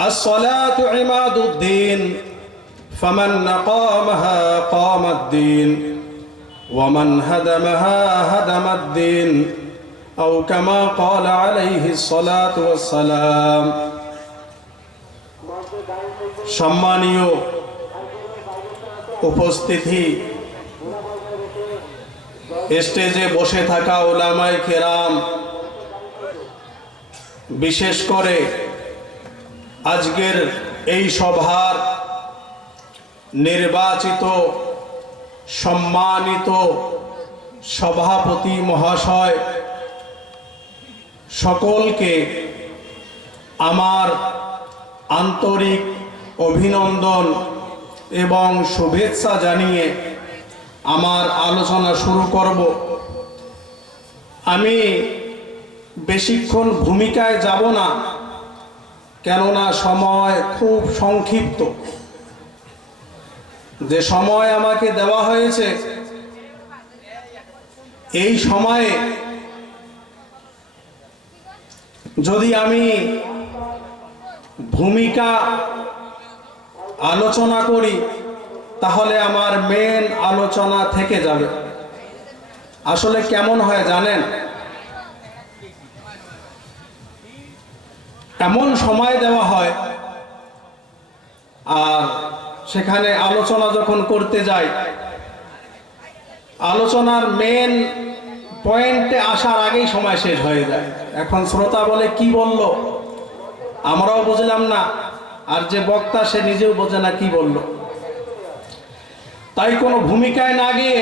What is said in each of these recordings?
الصلاة عماد الدين فمن قامها قام الدين ومن هدمها هدم الدين أو كما قال عليه الصلاة والسلام সম্মানীয় উপস্থিতি স্টেজে বসে থাকা ওলামায় কেরাম বিশেষ করে আজকের এই সভার নির্বাচিত, সম্মানিত সভাপতি মহাশয় সকলকে আমার আন্তরিক অভিনন্দন এবং শুভেচ্ছা জানিয়ে আমার আলোচনা শুরু করব। আমি বেশিক্ষণ ভূমিকায় যাব না, কেননা সময় খুব সংক্ষিপ্ত। যে সময় আমাকে দেওয়া হয়েছে, এই সময়ে যদি আমি ভূমিকা আলোচনা করি, তাহলে আমার মেন আলোচনা থেকে যাবে। আসলে কেমন হয় জানেন? এমন সময় দেওয়া হয়। আর সেখানে আলোচনা যখন করতে যাই আলোচনার মেন পয়েন্টে আসার আগেই সময় শেষ হয়ে যায়। এখন শ্রোতা বলে, কি বলল? আমরাও বুঝলাম না, আর যে বক্তা সে নিজেও বোঝে না কি বলল। তাই কোনো ভূমিকায় না গিয়ে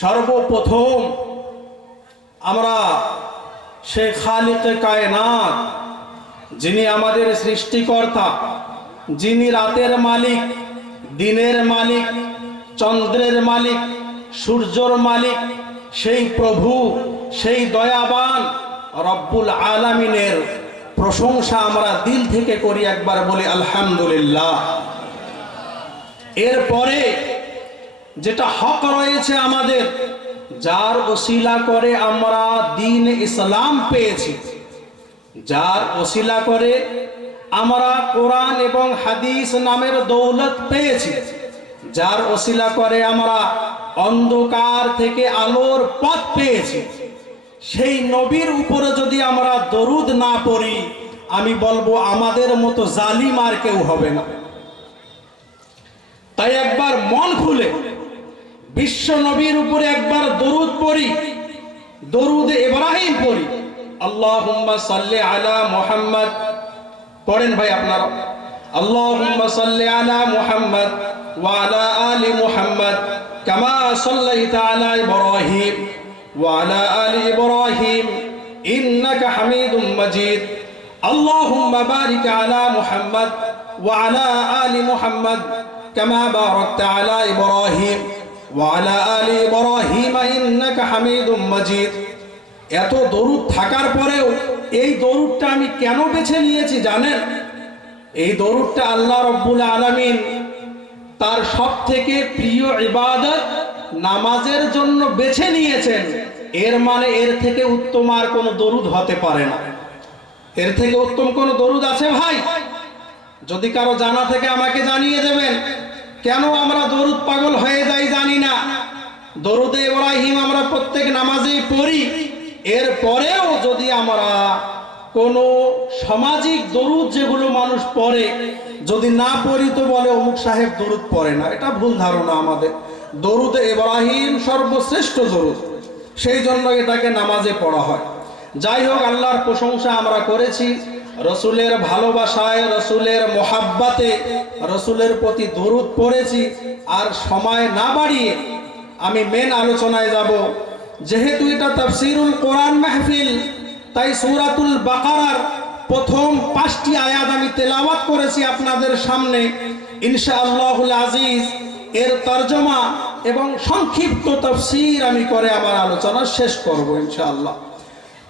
সর্বপ্রথম আমরা সে খালিকে কায়নাত যিনি আমাদের সৃষ্টিকর্তা, যিনি রাতের মালিক, দিনের মালিক, চন্দ্রের মালিক, সূর্যর মালিক, সেই প্রভু, সেই দয়াবান রব্বুল আলামিনের প্রশংসা আমরা দিল থেকে করি একবার বলি আলহামদুলিল্লাহ। এরপরে যেটা হক রয়েছে আমাদের, যার ওসিলা করে আমরা দিন ইসলাম পেয়েছি। যার ওসিলা করে আমরা কোরআন এবং হাদিস নামের দৌলত পেয়েছি, যার ওসিলা করে আমরা অন্ধকার থেকে আলোর পথ পেয়েছি। সেই নবীর উপরে যদি আমরা দরুদ না পড়ি, আমি বলব আমাদের মতো জালিম আর কেউ হবে না। তাই একবার মন খুলে, বিশ্ব নবীর উপরে একবার দরুদ পড়ি, দরুদ ইব্রাহিম পড়ি। আল্লাহুম্মা সাল্লি আলা মুহাম্মদ। পড়েন ভাই আপনারা। আল্লাহুম্মা সাল্লি আলা মুহাম্মদ ওয়া আলা আলি মুহাম্মদ, কামা সাল্লাইতা আলা ইব্রাহিম ওয়া আলা আলি ইব্রাহিম, ইন্নাকা হামিদুম মাজিদ। আল্লাহুম্মা বারিক আলা মুহাম্মদ ওয়া আলা আলি মুহাম্মদ, কামা বারাকতা আলা ইব্রাহিম ওয়ালা আলী ইব্রাহিম, ইন্নাকা হামিদুম মাজিদ। এত দরুদ থাকার পরেও এই দরুদটা আমি কেন বেছে নিয়েছি জানেন? এই দরুদটা আল্লাহ রব্বুল আলামিন তার সব থেকে প্রিয় ইবাদত নামাজের জন্য বেছে নিয়েছেন। এর মানে এর থেকে উত্তম আর কোনো দরুদ হতে পারে না। এর থেকে উত্তম কোনো দরুদ আছে ভাই? যদি কারও জানা থেকে আমাকে জানিয়ে দেবেন, কেন আমরা দরুদ পাগল হয়ে যাই জানি না। দরুদে ইব্রাহিম আমরা প্রত্যেক নামাজেই পড়ি। এর পরেও যদি আমরা কোনো সামাজিক দরুদ যেগুলো মানুষ পড়ে, যদি না পড়ি তো বলে অমুক সাহেব দরুদ পড়ে না। এটা ভুল ধারণা আমাদের। দরুদ ইব্রাহিম সর্বশ্রেষ্ঠ দরুদ। সেই জন্য এটাকে নামাজে পড়া হয়। যাই হোক, আল্লাহর প্রশংসা আমরা করেছি। রসুলের ভালোবাসায়, রসুলের মোহাব্বাতে রসুলের প্রতি দরুদ পড়েছি। আর সময় না বাড়িয়ে আমি মেন আলোচনায় যাব। যেহেতু এটা তাফসিরুল কোরআন মাহফিল, তাই সূরাতুল বাকারার প্রথম পাঁচটি আয়াত আমি তেলাওয়াত করেছি আপনাদের সামনে। ইনশা ইনশাআল্লাহুল আজিজ, এর তর্জমা এবং সংক্ষিপ্ত তফসির আমি করে আমার আলোচনা শেষ করব ইনশাআল্লাহ।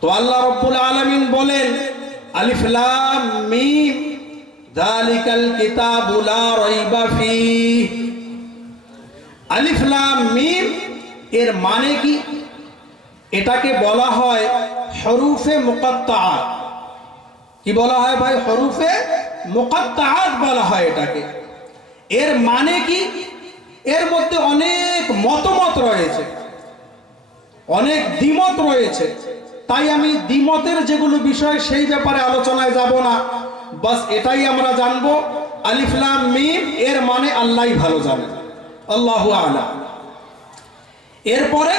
তো আল্লাহ রব্বুল আলামিন বলেন, আলিফ লাম মিম, যালিকাল কিতাবু লা রাইবা ফীহ। আলিফ লাম মিম, এর মানে কি? এটাকে বলা হয় হরুফে মুকাত্তা কি বলা হয় ভাই? হরুফে মোকাত্তাহাত বলা হয় এটাকে। এর মানে কি? এর মধ্যে অনেক মতমত রয়েছে। অনেক দ্বিমত রয়েছে। তাই আমি দ্বিমতের যেগুলো বিষয় সেই ব্যাপারে আলোচনায় যাব না। বাস এটাই আমরা জানব। আলিফলাম মিম, এর মানে আল্লাহই ভালো জানে। আল্লাহু আলা। এরপরে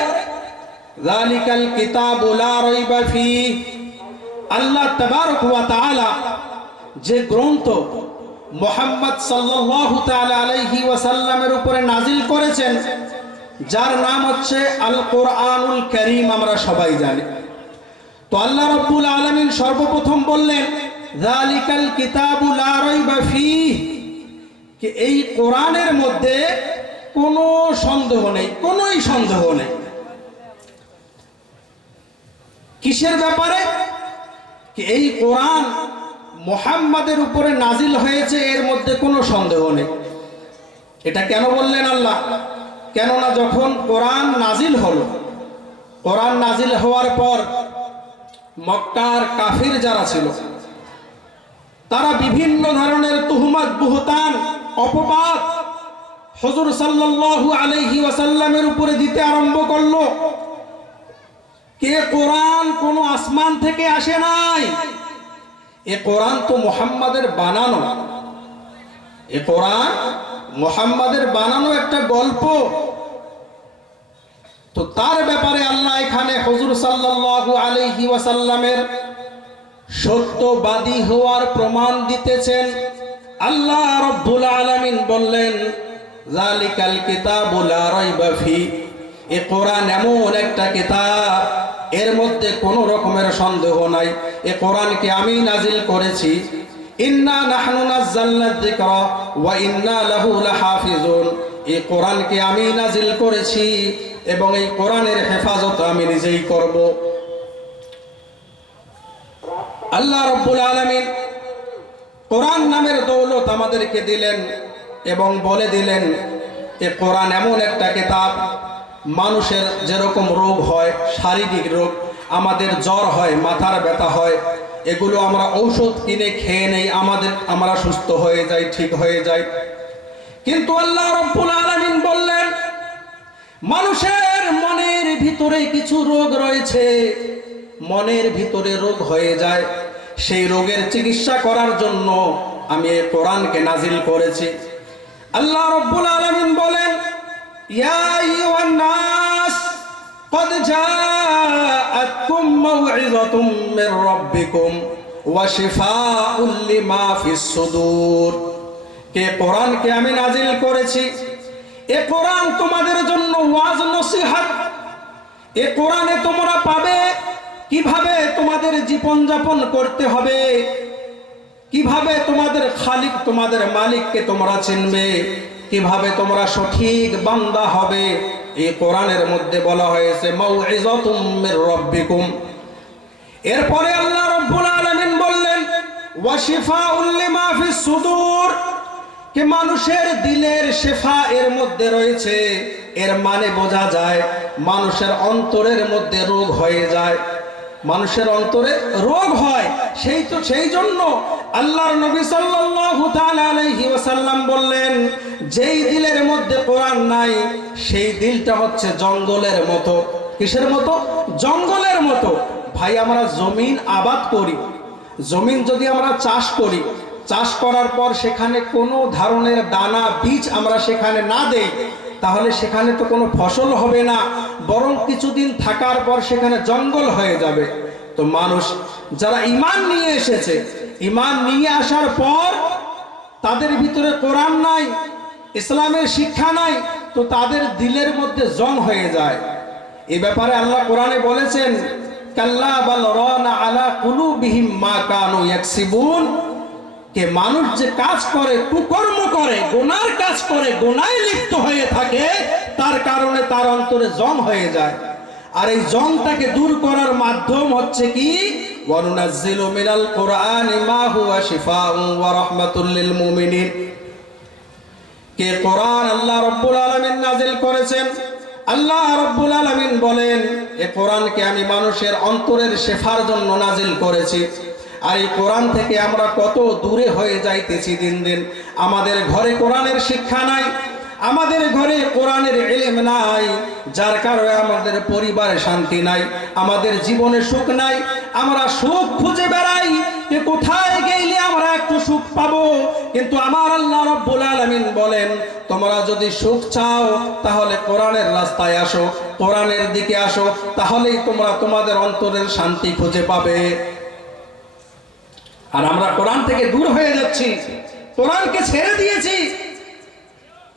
জালিকাল কিতাবু লা রাইবা ফি। আল্লাহ তাবারক ওয়া তাআলা যে গ্রন্থ মোহাম্মদ সাল্লাল্লাহু তাআলা আলাইহি ওয়াসাল্লামের উপরে নাজিল করেছেন, যার নাম হচ্ছে আল কোরআনুল করিম আমরা সবাই জানি। তো আল্লাহ রাব্বুল আলামিন সর্বপ্রথম বললেন জালিকাল কিতাবু লা রাইবা ফিহ কি এই কোরআনের মধ্যে কোনো সন্দেহ নেই, কোনোই সন্দেহ নেই। কিসের ব্যাপারে? এই কোরআন মোহাম্মদের উপরে নাজিল হয়েছে, এর মধ্যে কোনো সন্দেহ নেই। এটা কেন বললেন আল্লাহ? কেননা যখন কোরআন নাজিল হলো, কোরআন নাজিল হওয়ার পর মক্কার কাফির যারা ছিল, তারা বিভিন্ন ধরনের তুহমাত, বুহতান, অপবাদ হজুর সাল্লাল্লাহু আলাইহি ওয়াসাল্লামের উপরে দিতে আরম্ভ করল। কে কোরআন কোন আসমান থেকে আসে নাই? এ কোরআন তো মোহাম্মদের বানানো। এ কোরআন মোহাম্মদের বানানো একটা গল্প। তো তার ব্যাপারে আল্লাহ এখানে হজুর সাল্লাল্লাহু আলাইহি ওয়াসাল্লামের সত্যবাদী হওয়ার প্রমাণ দিতেছেন। আল্লাহ রব্বুল আলামিন বললেন জালিকাল কিতাবু লা রাইবা ফি এ কোরআন এমন একটা কিতাব, এর মধ্যে কোনো রকমের সন্দেহ নাই। এ কোরআনকে আমি নাজিল করেছি, ইন্না নাহনু নাযালনা যিকরা ওয়া ইন্না লাহু লাহাফিজুন। এই কোরআনকে আমি নাজিল করেছি এবং এই কোরআনের হেফাজত আমি নিজেই করব। আল্লাহ রব্বুল আলামিন কোরআন নামের দৌলত আমাদেরকে দিলেন এবং বলে দিলেন যে কোরআন এমন একটা কিতাব মানুষের যেরকম রোগ হয়, শারীরিক রোগ, আমাদের জ্বর হয়, মাথার ব্যথা হয়, এগুলো আমরা ঔষধ কিনে খেয়ে নেই, আমাদের, আমরা সুস্থ হয়ে যাই, ঠিক হয়ে যাই। কিন্তু আল্লাহ রব্বুল আলামিন বললেন, মানুষের মনের ভিতরে কিছু রোগ রয়েছে। মনের ভিতরে রোগ হয়ে যায়, সেই রোগের চিকিৎসা করার জন্য আমি কোরআনকে নাজিল করেছি। আল্লাহ রব্বুল আলামিন বলেন ইয়া আইয়ুহান নাস قد جاءتكم موعظة من ربكم وشفاء لما في الصدور কে কোরআনকে আমি নাজিল করেছি এ কোরআন তোমাদের জন্য ওয়াজ নসিহাত এ কোরআনে তোমরা পাবে কিভাবে তোমাদের জীবন যাপন করতে হবে কিভাবে তোমাদের খালিক তোমাদের মালিককে তোমরা চিনবে কীভাবে তোমরা সঠিক বান্দা হবে? এই কোরআনের মধ্যে বলা হয়েছে এরপরে আল্লাহ রব্বুল আলামিন বললেন ওয়াশিফাউল লিমা ফিস সুদূর। কে মানুষের দিলের শেফা এর মধ্যে রয়েছে, এর মানে বোঝা যায় মানুষের অন্তরের মধ্যে রোগ হয়ে যায়। মানুষের অন্তরে রোগ হয়, সেই তো, সেই জন্য আল্লাহর নবী সাল্লাল্লাহু বললেন, যেই দিলের মধ্যে কোরআন নাই, সেই দিলটা হচ্ছে জঙ্গলের মতো। কিসের মতো? জঙ্গলের মতো। ভাই, আমরা জমিন আবাদ করি। জমিন যদি আমরা চাষ করি, চাষ করার পর সেখানে কোনো ধরনের দানা, বীজ আমরা সেখানে না দেই, তাহলে সেখানে তো কোনো ফসল হবে না, বরং কিছুদিন থাকার পর সেখানে জঙ্গল হয়ে যাবে। তো মানুষ, যারা ইমান নিয়ে এসেছে ইমান নিয়ে আসার পর তাদের ভিতরে কোরআন নাই, ইসলামের শিক্ষা নাই, তো তাদের দিলের মধ্যে জং হয়ে যায়। এ ব্যাপারে আল্লাহ কোরআনে বলেছেন, কাল্লা বাল রানা আলা কুলুবিহিম মা কানু ইয়াকসিবুন। কে মানুষ যে কাজ করে, কুকর্ম করে, গোনার কাজ করে, গোনায় লিপ্ত হয়ে থাকে, তার কারণে তার অন্তরে জং হয়ে যায়। আর এই জংটাকে দূর করার মাধ্যম হচ্ছে কি? কোরআনি মা হুয়া শিফাউন ওয়া রাহমাতুল লিল মুমিনিন কে কোরআন আল্লাহ রব্বুল আলামিন নাজিল করেছেন? আল্লাহ রব্বুল আলামিন বলেন, এ কোরআনকে আমি মানুষের অন্তরের শেফার জন্য নাজিল করেছি। আর এই কোরআন থেকে আমরা কত দূরে হয়ে যাইতেছি দিন দিন। আমাদের ঘরে কোরআনের শিক্ষা নাই আমাদের ঘরে কোরআনের এলেম নাই, যার কারণে আমাদের পরিবারে শান্তি নাই, আমাদের জীবনে সুখ নাই, আমরা সুখ খুঁজে বেড়াই যে কোথায় গেলে আমরা একটু সুখ পাবো। কিন্তু আমার আল্লাহ রব্বুল আলামিন বলেন, তোমরা যদি সুখ চাও, তাহলে কোরআনের রাস্তায় আসো, কোরআনের দিকে আসো, তাহলেই তোমরা তোমাদের অন্তরের শান্তি খুঁজে পাবে। আর আমরা কোরআন থেকে দূর হয়ে যাচ্ছি, কোরআনকে ছেড়ে দিয়েছি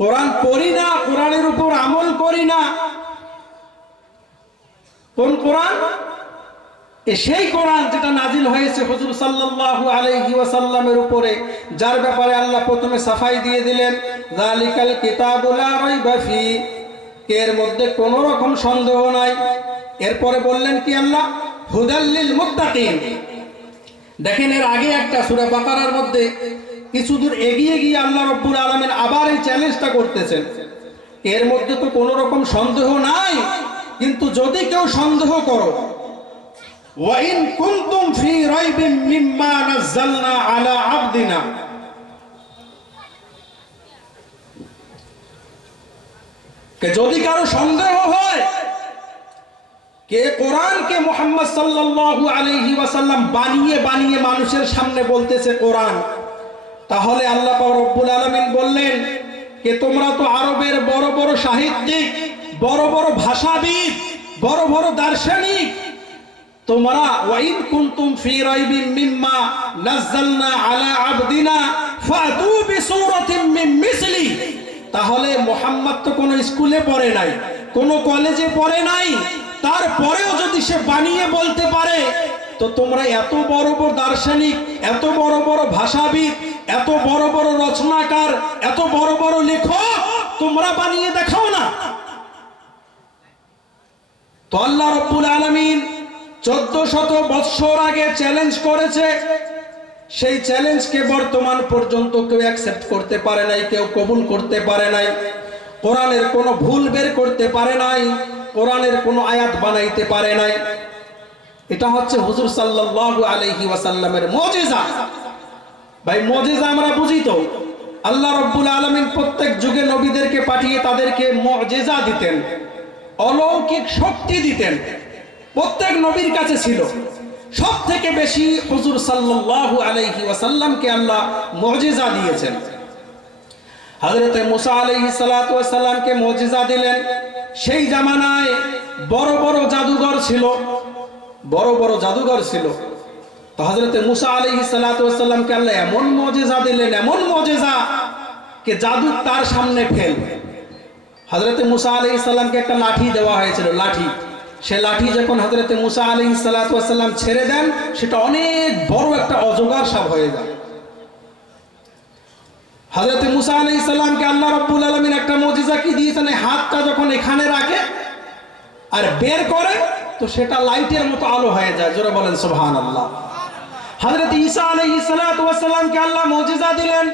কোরআন পড়ি না, কোরআনের উপর আমল করি না। কোন কোরআন? সেই কোরআন যেটা নাজিল হয়েছে হুজুর সাল্লাল্লাহু আলাইহি ওয়াসাল্লামের উপরে, যার ব্যাপারে আল্লাহ প্রথমে সাফাই দিয়ে দিলেন, যালিকাল কিতাবুল লা রাইবা ফি এর মধ্যে কোনো রকম সন্দেহ নাই। এরপরে বললেন কি আল্লাহ? হুদাল্লিল মুত্তাকিন দেখেন এর আগে একটা সূরা বাকারার মধ্যে কিছু দূর এগিয়ে গিয়ে আল্লাহ রব্বুল আলামিন আবার এই চ্যালেঞ্জটা করতেছেন। এর মধ্যে তো কোনো রকম সন্দেহ নাই, কিন্তু যদি কেউ সন্দেহ করো কে যদি কারও সন্দেহ হয়, কে মোহাম্মদ ওয়াসাল্লাম বানিয়ে বানিয়ে মানুষের সামনে বলতেছে কোরআন তাহলে আল্লাহ রব্বুল আলামিন বললেন কে তোমরা তো আরবের বড় বড় সাহিত্যিক, বড় বড় ভাষাবিদ, বড় বড় দার্শনিক। তোমরা মিম্মা আলা তাহলে মোহাম্মদ তো কোনো স্কুলে পড়ে নাই, কোনো কলেজে পড়ে নাই। তারপরেও যদি সে বানিয়ে বলতে পারে, তো তোমরা এত বড় বড় দার্শনিক, এত বড় বড় ভাষাবিদ এত বড় বড় রচনাকার, এত বড় বড় লেখক তোমরা বানিয়ে দেখাও না। তো আল্লাহ রব্বুল আলমিন চোদ্দ শত বৎসর আগে চ্যালেঞ্জ করেছে। সেই চ্যালেঞ্জকে বর্তমান পর্যন্ত কেউ অ্যাকসেপ্ট করতে পারে নাই, কেউ কবুল করতে পারে নাই। কোরআনের কোনো ভুল বের করতে পারে নাই, কোরআনের কোনো আয়াত বানাইতে পারে নাই। এটা হচ্ছে হুজুর সাল্লাল্লাহু আলাইহি ওয়াসাল্লামের মুজিজা। ভাই, মুজিজা আমরা বুঝি তো। আল্লাহ রাব্বুল আলমিন প্রত্যেক যুগে নবীদেরকে পাঠিয়ে তাদেরকে মুজিজা দিতেন, অলৌকিক শক্তি দিতেন। প্রত্যেক নবীর কাছে ছিল। সব থেকে বেশি হুজুর সাল্লাল্লাহু আলাইহি ওয়াসাল্লামকে আল্লাহ মুজিজা দিয়েছেন। হযরতে মুসা আলাইহিস সালাতু ওয়াসাল্লামকে মুজিজা দিলেন। সেই জামানায় বড় বড় জাদুঘর ছিল, বড় বড় জাদুঘর ছিল। তো হযরতে মুসা সালাতু ওয়াসাল্লামকে আল্লাহ এমন মুজিজা দিলেন, এমন মুজিজা কে জাদু তার সামনে ফেল। হযরতে মুসা আলাইহিস সালামকে একটা লাঠি দেওয়া হয়েছিল, লাঠি। সে লাঠি যখন হজরতে মুসা আলী সাল্লাম ছেড়ে দেন, সেটা অনেক বড় একটা অজগার সাপ হয়ে যায়। হজরতে মুসা আলী ইসলামকে আল্লাহ রব্বুল আলমিন একটা মজিজা কি দিয়েছেন হাতটা যখন এখানে রাখে আর বের করে, তো সেটা লাইটের মতো আলো হয়ে যায়। জোরে বলেন সোহান আল্লাহ হজরত ঈসা আলহি সালাতামকে আল্লাহ মজিজা দিলেন।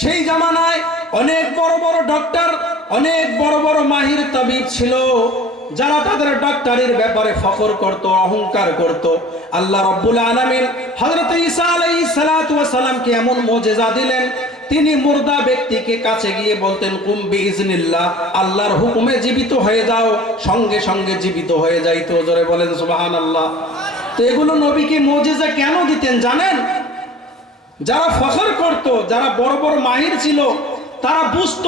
সেই জামানায় অনেক বড় বড় ডক্টর, অনেক বড় বড় মাহির তাবিব ছিল, যারা তাদের ডক্টরের ব্যাপারে ফখর করত, অহংকার করত। আল্লাহ রব্বুল আলমিন হজরত ঈসা আলহি সালাতামকে এমন মজেজা দিলেন, তিনি মুর্দা ব্যক্তিকে কাছে গিয়ে বলতেন কুম্বি ইজনিল্লাহ আল্লাহর হুকুমে জীবিত হয়ে যাও, সঙ্গে সঙ্গে জীবিত হয়ে যাইতো। জোরে বলেন সুবাহান আল্লাহ তো এগুলো নবীকে মজেজা কেন দিতেন জানেন? যারা ফখর করত, যারা বড় বড় মাহির ছিল, তারা বুঝত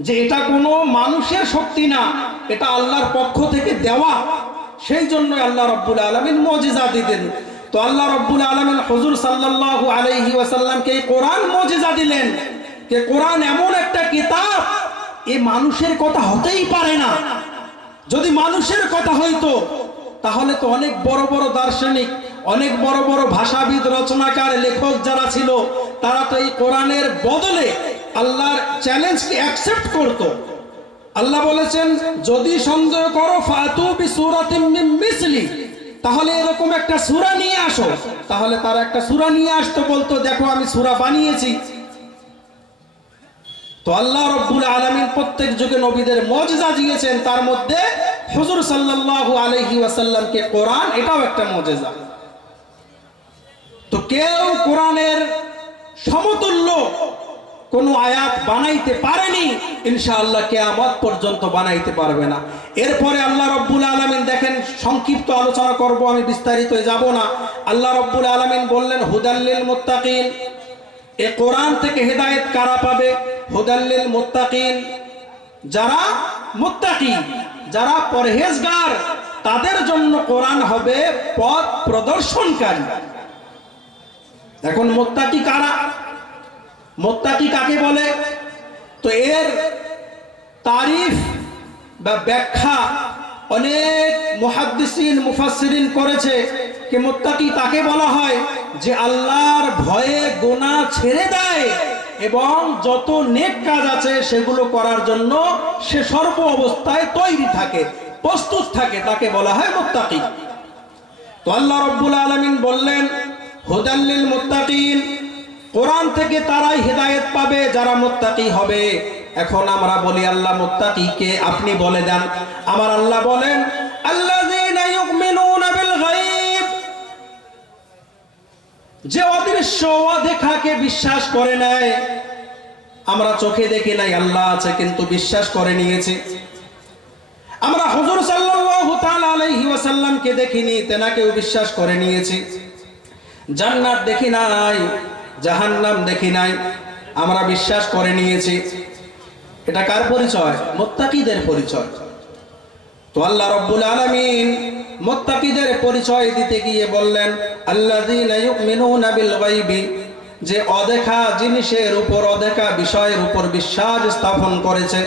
যে এটা কোনো মানুষের শক্তি না, এটা আল্লাহর পক্ষ থেকে দেওয়া। সেই জন্য আল্লাহ রব্বুল আলমিন মজেজা দিতেন। তো আল্লাহ রব্বুল আলমিন হজুর সাল্লাল্লাহু আলাইহি ওয়াসাল্লামকে এই কোরআন মজেজা দিলেন। যে কোরআন এমন একটা কিতাব, এ মানুষের কথা হতেই পারে না। যদি মানুষের কথা হইতো তাহলে তো অনেক বড় বড় দার্শনিক, অনেক বড় বড় ভাষাবিদ, রচনাকার, লেখক যারা ছিল, তারা তো এই কোরআনের বদলে আল্লাহর চ্যালেঞ্জকে অ্যাকসেপ্ট করত। আল্লাহ বলেছেন, যদি সন্দেহ করো, ফাতু বি মিসলি। তাহলে এরকম একটা সূরা নিয়ে আসো। তাহলে তারা একটা সূরা নিয়ে আসতো বলতো, দেখো, আমি সূরা বানিয়েছি। তো আল্লাহ রব্বুল আলমিন প্রত্যেক যুগে নবীদের মজজা দিয়েছেন, তার মধ্যে হুজুর সাল্লাল্লাহু আলাইহি ওয়াসাল্লামকে কোরআন এটাও একটা মজেজা। কেউ কোরআনের সমতুল্য কোনো আয়াত বানাইতে পারেনি, ইনশাআল্লাহ কেয়ামত পর্যন্ত বানাইতে পারবে না। এরপরে আল্লাহ রব্বুল আলমিন দেখেন, সংক্ষিপ্ত আলোচনা করব, আমি বিস্তারিত যাব না। আল্লাহ রব্বুল আলমিন বললেন হুদাল্লিল মুত্তাকিন। এ কোরআন থেকে হেদায়েত কারা পাবে? হুদাল্লিল মুত্তাকিন। যারা মুত্তাকি যারা পরহেজগার, তাদের জন্য কোরআন হবে পথ প্রদর্শনকারী। এখন মোত্তাকি কারা? মোত্তাকি কাকে বলে? তো এর তারিফ বা ব্যাখ্যা অনেক মুহাদ্দিসিন, মুফাসসিরিন করেছে যে মোত্তাকি তাকে বলা হয় যে আল্লাহর ভয়ে গোনা ছেড়ে দেয়। এবং যত নেক কাজ আছে সেগুলো করার জন্য সে সর্ব অবস্থায় তৈরি থাকে, প্রস্তুত থাকে, তাকে বলা হয় মোত্তাকি। তো আল্লাহ রব্বুল আলমিন বললেন হুদাল্লিল মুত্তাকিন। কোরআন থেকে তারাই হেদায়েত পাবে যারা মোত্তাকি হবে। এখন আমরা বলি, আল্লাহ মুত্তাকিকে আপনি বলে দেন। আমার আল্লাহ বলেন যে অদৃশ্য অদেখাকে বিশ্বাস করে নাই, আমরা চোখে দেখি নাই, আল্লাহ আছে কিন্তু বিশ্বাস করে নিয়েছে। আমরা হুজুর ওয়াসাল্লামকে দেখিনি, তেনাকেও বিশ্বাস করে নিয়েছি। জান্নাত দেখি নাই, জাহান্নাম দেখি নাই, আমরা বিশ্বাস করে নিয়েছি। এটা কার পরিচয়? মোত্তাকিদের পরিচয়। তো আল্লাহ রব্বুল আলামিন মোত্তাকিদের পরিচয় দিতে গিয়ে বললেন যে অদেখা জিনিসের উপর, অদেখা বিষয়ের উপর বিশ্বাস স্থাপন করেছে।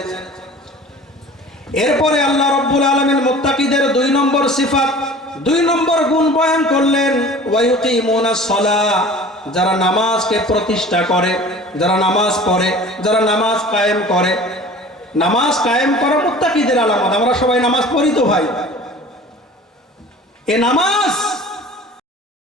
এরপরে আল্লাহ রব্বুল আলমিন দুই নম্বর সিফাত, দুই নম্বর গুণ বয়ান করলেন ওয়ায়ুকিমুনা সলা, যারা নামাজকে প্রতিষ্ঠা করে, যারা নামাজ পড়ে, যারা নামাজ কায়েম করে। নামাজ কায়েম করা মুত্তাকিদের আলামত, আমরা সবাই নামাজ পড়ি তো ভাই। এ নামাজ